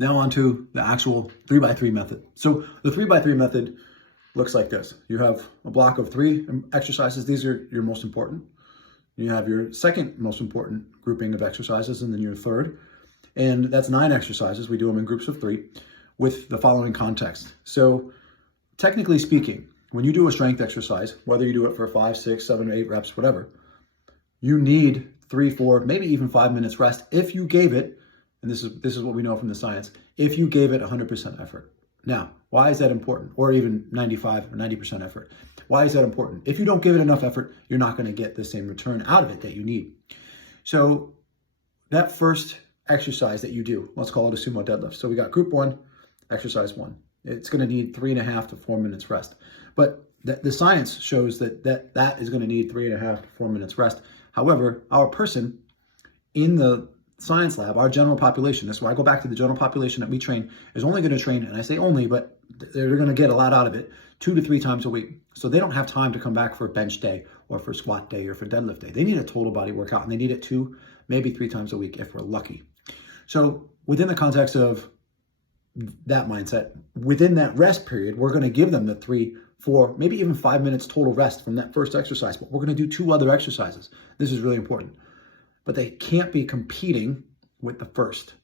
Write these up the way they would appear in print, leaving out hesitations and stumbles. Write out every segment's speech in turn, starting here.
Now on to the actual 3x3 method. So the 3x3 method looks like this. You have a block of 3 exercises. These are your most important. You have your second most important grouping of exercises, and then your third. And that's 9 exercises. We do them in groups of 3 with the following context. So technically speaking, when you do a strength exercise, whether you do it for 5, 6, 7, or 8 reps, whatever, you need 3, 4, maybe even 5 minutes rest if you gave it, and this is what we know from the science, if you gave it 100% effort. Now, why is that important? Or even 95 or 90% effort. Why is that important? If you don't give it enough effort, you're not going to get the same return out of it that you need. So that first exercise that you do, let's call it a sumo deadlift. So we got group 1, exercise 1. It's going to need 3.5 to 4 minutes rest. But the science shows that is going to need 3.5 to 4 minutes rest. However, our person in the science lab, our general population, that's why I go back to the general population that we train, is only going to train, and I say only, but they're going to get a lot out of it, 2 to 3 times a week. So they don't have time to come back for bench day or for squat day or for deadlift day. They need a total body workout, and they need it 2, maybe 3 times a week if we're lucky. So within the context of that mindset, within that rest period, we're going to give them the 3, 4, maybe even 5 minutes total rest from that first exercise, but we're going to do 2 other exercises. This is really important. But they can't be competing with the first.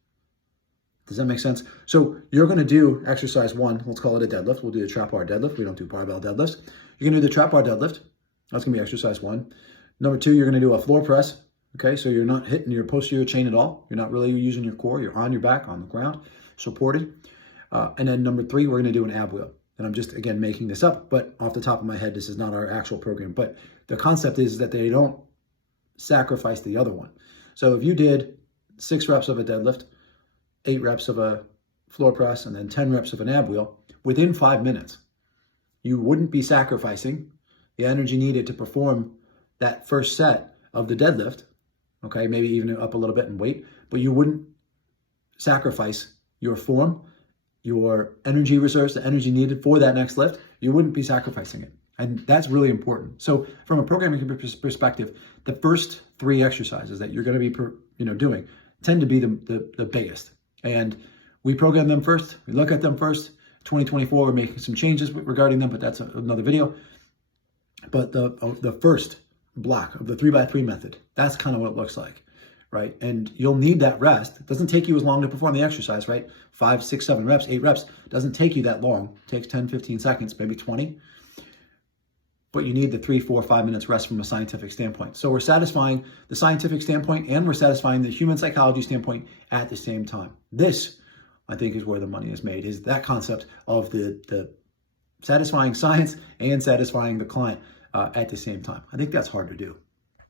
Does that make sense? So you're going to do exercise 1, let's call it a deadlift. We'll do a trap bar deadlift. We don't do barbell deadlifts. You're going to do the trap bar deadlift. That's going to be exercise 1. Number 2, you're going to do a floor press. Okay, so you're not hitting your posterior chain at all. You're not really using your core. You're on your back, on the ground, supported. And then number 3, we're going to do an ab wheel. And I'm just, again, making this up, but off the top of my head, this is not our actual program. But the concept is that they don't sacrifice the other one. So if you did 6 reps of a deadlift, 8 reps of a floor press, and then 10 reps of an ab wheel, within 5 minutes, you wouldn't be sacrificing the energy needed to perform that first set of the deadlift, okay, maybe even up a little bit in weight, but you wouldn't sacrifice your form, your energy reserves, the energy needed for that next lift. You wouldn't be sacrificing it. And that's really important. So from a programming perspective, the first 3 exercises that you're going to be doing tend to be the biggest. And we program them first. We look at them first. 2024, we're making some changes regarding them, but that's another video. But the first block of the 3x3 method, that's kind of what it looks like, right? And you'll need that rest. It doesn't take you as long to perform the exercise, right? 5, 6, 7 reps, 8 reps. Doesn't take you that long. It takes 10, 15 seconds, maybe 20. But you need the 3, 4, 5 minutes rest from a scientific standpoint. So we're satisfying the scientific standpoint and we're satisfying the human psychology standpoint at the same time. This, I think, is where the money is made, is that concept of the satisfying science and satisfying the client at the same time. I think that's hard to do.